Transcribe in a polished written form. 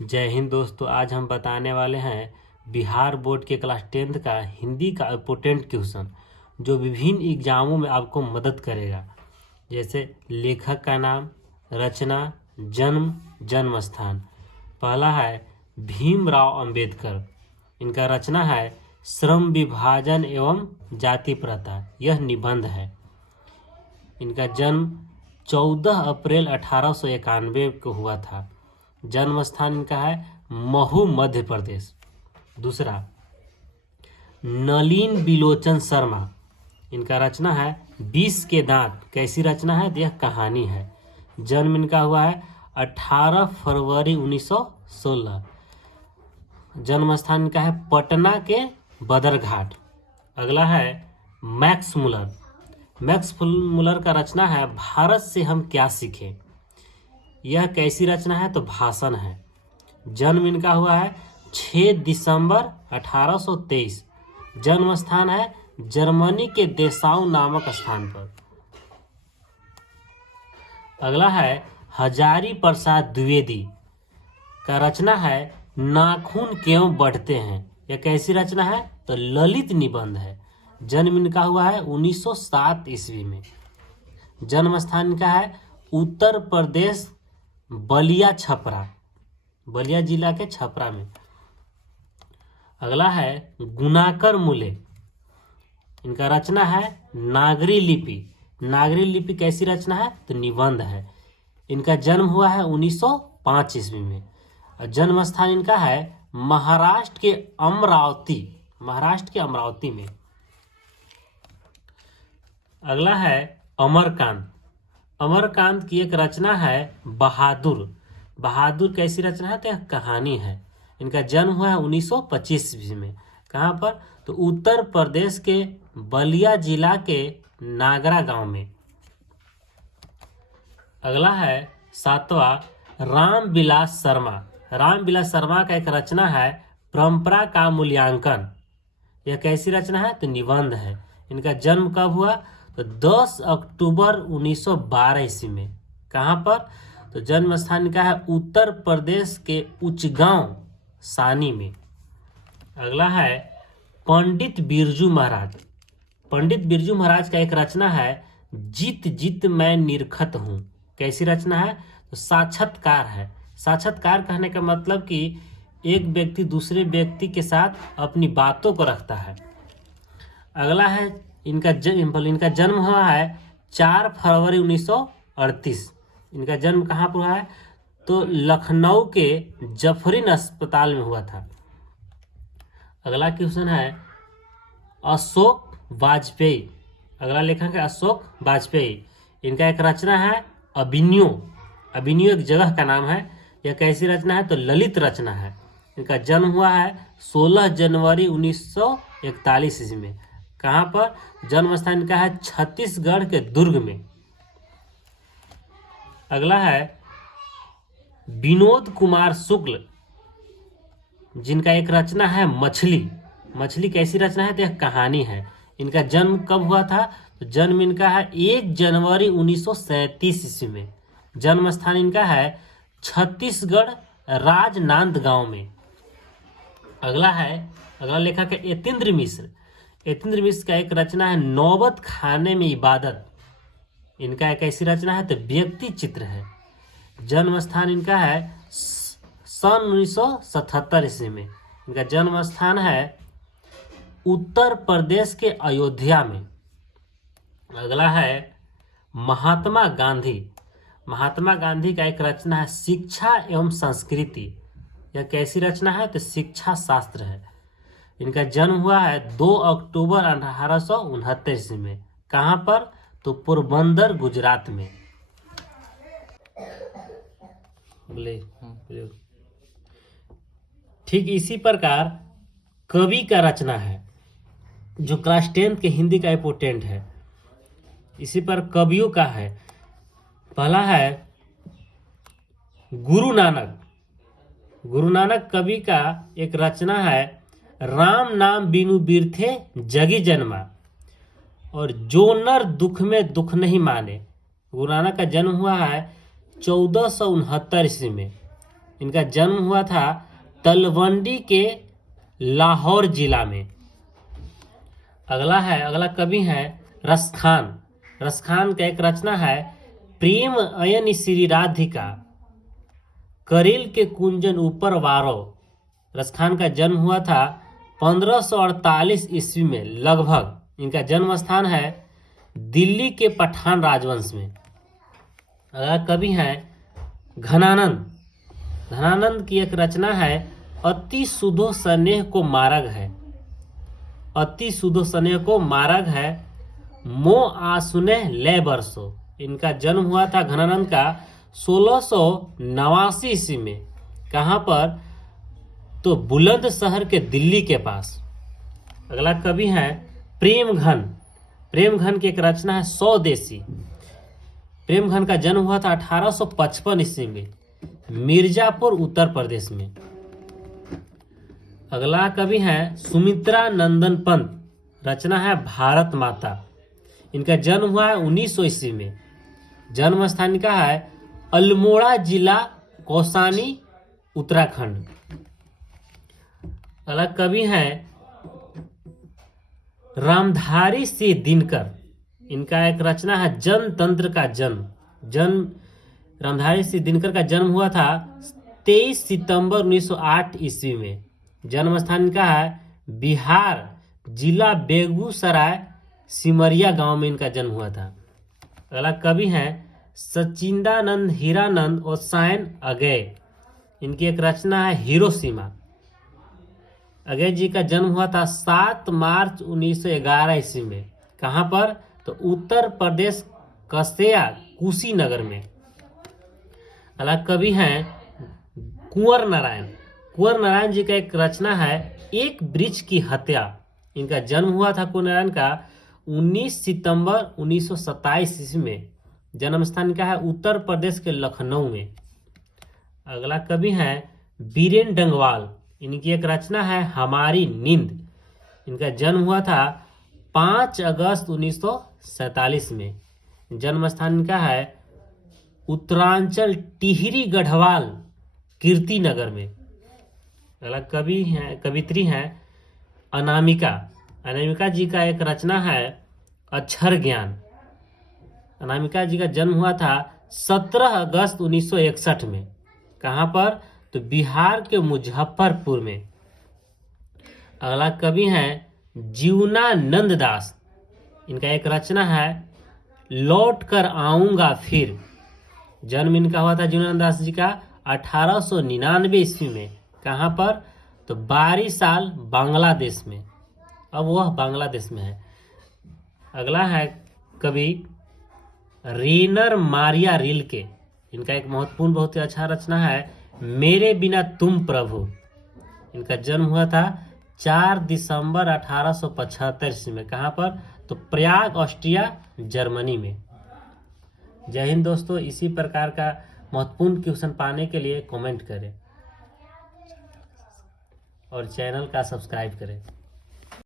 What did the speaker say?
जय हिंद दोस्तों। आज हम बताने वाले हैं बिहार बोर्ड के क्लास 10th का हिंदी का इम्पोर्टेंट क्वेश्चन जो विभिन्न एग्जामों में आपको मदद करेगा। जैसे लेखक का नाम, रचना, जन्म, जन्म स्थान। पहला है भीमराव अंबेडकर। इनका रचना है श्रम विभाजन एवं जाति प्रथा। यह निबंध है। इनका जन्म 14 अप्रैल 1891 को हुआ था। जन्म स्थान इनका है महू, मध्य प्रदेश। दूसरा, नलिन बिलोचन शर्मा। इनका रचना है 20 के दांत। कैसी रचना है? यह कहानी है। जन्म इनका हुआ है 18 फरवरी 1916। जन्म स्थान इनका है पटना के बदरघाट। अगला है मैक्स मुलर। मैक्स मुलर का रचना है भारत से हम क्या सीखें। यह कैसी रचना है? तो भाषण है। जन्म इनका हुआ है 6 दिसंबर 1823। जन्म स्थान है जर्मनी के देसाउ नामक स्थान पर। अगला है हजारी प्रसाद द्विवेदी का रचना है नाखून क्यों बढ़ते हैं। यह कैसी रचना है? तो ललित निबंध है। जन्म इनका हुआ है 1907 ईस्वी में। जन्म स्थान इनका है उत्तर प्रदेश, बलिया छपरा, बलिया जिला के छपरा में। अगला है गुनाकर मुले। इनका रचना है नागरी लिपि। नागरी लिपि कैसी रचना है? तो निबंध है। इनका जन्म हुआ है 1905 ईस्वी में। जन्म स्थान इनका है महाराष्ट्र के अमरावती, महाराष्ट्र के अमरावती में। अगला है अमरकांत। अमरकांत की एक रचना है बहादुर। बहादुर कैसी रचना है? तो यह कहानी है। इनका जन्म हुआ है 1925 ईस्वी में। कहाँ पर? तो उत्तर प्रदेश के बलिया जिला के नागरा गांव में। अगला है सातवां रामविलास शर्मा। रामविलास शर्मा का एक रचना है परंपरा का मूल्यांकन। यह कैसी रचना है? तो निबंध है। इनका जन्म कब हुआ? तो 10 अक्टूबर 1912 ईस्वी में। कहाँ पर? तो जन्म स्थान इनका है उत्तर प्रदेश के उच्चगांव सानी में। अगला है पंडित बिरजू महाराज। पंडित बिरजू महाराज का एक रचना है जित जित मैं निरखत हूँ। कैसी रचना है? तो साक्षात्कार है। साक्षात्कार कहने का मतलब कि एक व्यक्ति दूसरे व्यक्ति के साथ अपनी बातों को रखता है। अगला है इनका जन्म हुआ है 4 फरवरी 1938। इनका जन्म कहाँ पर हुआ है? तो लखनऊ के जफरीन अस्पताल में हुआ था। अगला क्वेश्चन है अशोक वाजपेयी। अगला लेखक है अशोक वाजपेयी। इनका एक रचना है अभिनयो। अभिनयो एक जगह का नाम है। यह कैसी रचना है? तो ललित रचना है। इनका जन्म हुआ है 16 जनवरी 1941 ईस्वी में। कहाँ पर? जन्म स्थान इनका है छत्तीसगढ़ के दुर्ग में। अगला है विनोद कुमार शुक्ल, जिनका एक रचना है मछली। मछली कैसी रचना है? तो यह कहानी है। इनका जन्म कब हुआ था? तो जन्म इनका है 1 जनवरी 1937 ईस्वी में। जन्म स्थान इनका है छत्तीसगढ़ राजनांदगांव में। अगला लेखक है यतीन्द्र मिश्र। यतीन्द्र मिश्र का एक रचना है नौबत खाने में इबादत। इनका एक ऐसी रचना है तो व्यक्ति चित्र है। जन्म स्थान इनका है सन 1977 ईस्वी में। इनका जन्म स्थान है उत्तर प्रदेश के अयोध्या में। अगला है महात्मा गांधी। महात्मा गांधी का एक रचना है शिक्षा एवं संस्कृति। यह कैसी रचना है? तो शिक्षा शास्त्र है। इनका जन्म हुआ है 2 अक्टूबर 1869 ईस्वी में। कहाँ पर? तो पोरबंदर, गुजरात में। ठीक इसी प्रकार कवि का रचना है जो क्लास 10th के हिंदी का इम्पोर्टेंट है। इसी पर कवियों का है। पहला है गुरु नानक। गुरु नानक कवि का एक रचना है राम नाम बिनु बिरथे जगी जन्मा। और जो नर दुख में दुख नहीं माने। गुरु नानक का जन्म हुआ है 1469 ईस्वी में। इनका जन्म हुआ था तलवंडी के लाहौर जिला में। अगला कवि है रसखान। रसखान का एक रचना है प्रेम अयन श्री राधिका करेल के कुंजन ऊपर वारो। रसखान का जन्म हुआ था 1548 ईस्वी में लगभग। इनका जन्म स्थान है दिल्ली के पठान राजवंश में। अगला कवि हैं घनानंद। घनानंद की एक रचना है अति सुधो स्नेह को मार्ग है। अति सुधो स्नेह को मार्ग है मो आसुने ले बरसो। इनका जन्म हुआ था घनानंद का 1689 ईस्वी में। कहाँ पर? तो बुलंदशहर के दिल्ली के पास। अगला कवि हैं प्रेमघन। प्रेमघन की एक रचना है स्वदेशी। प्रेमघन का जन्म हुआ था 1855 ईस्वी में मिर्जापुर उत्तर प्रदेश में। अगला कवि हैं सुमित्रा नंदन पंत। रचना है भारत माता। इनका जन्म हुआ है 1900 ईस्वी में। जन्म स्थान का है अल्मोड़ा जिला कौसानी उत्तराखंड। अगला कवि हैं रामधारी सिंह दिनकर। इनका एक रचना है जनतंत्र का जन्म। रामधारी सिंह दिनकर का जन्म हुआ था 23 सितंबर 1908 ईस्वी में। जन्म स्थान का है बिहार जिला बेगूसराय सिमरिया गांव में इनका जन्म हुआ था। अगला कवि हैं सचिंदानंद हीरानंद और सायन अगय। इनकी एक रचना है हिरोशिमा। अगय जी का जन्म हुआ था 7 मार्च 1911 ईस्वी में। कहाँ पर? तो उत्तर प्रदेश कसेया कुशीनगर में। अगला कवि हैं कुंवर नारायण। कुंवर नारायण जी का एक रचना है एक वृक्ष की हत्या। इनका जन्म हुआ था कुंवर नारायण का 19 सितंबर 1927 ईस्वी में। जन्म स्थान का है उत्तर प्रदेश के लखनऊ में। अगला कवि हैं बीरेन डंगवाल। इनकी एक रचना है हमारी नींद। इनका जन्म हुआ था 5 अगस्त 1947 में। जन्म स्थान का है उत्तरांचल टिहरी गढ़वाल कीर्ति नगर में। अगला कवित्री हैं अनामिका। अनामिका जी का एक रचना है अक्षर ज्ञान। अनामिका जी का जन्म हुआ था 17 अगस्त 1961 में। कहाँ पर? तो बिहार के मुजफ्फरपुर में। अगला कवि हैं जीवनानंद दास। इनका एक रचना है लौट कर आऊंगा फिर। जन्म इनका हुआ था जीवनानंद दास जी का 1899 ईस्वी में। कहाँ पर? तो बारिसाल बांग्लादेश में। अब वह बांग्लादेश में है। अगला है कवि रेनर मारिया रिल्के। इनका एक महत्वपूर्ण बहुत ही अच्छा रचना है मेरे बिना तुम प्रभु। इनका जन्म हुआ था 4 दिसंबर 1875 ईस्वी में। कहाँ पर? तो प्रयाग ऑस्ट्रिया जर्मनी में। जय हिंद दोस्तों। इसी प्रकार का महत्वपूर्ण क्वेश्चन पाने के लिए कमेंट करें और चैनल का सब्सक्राइब करें।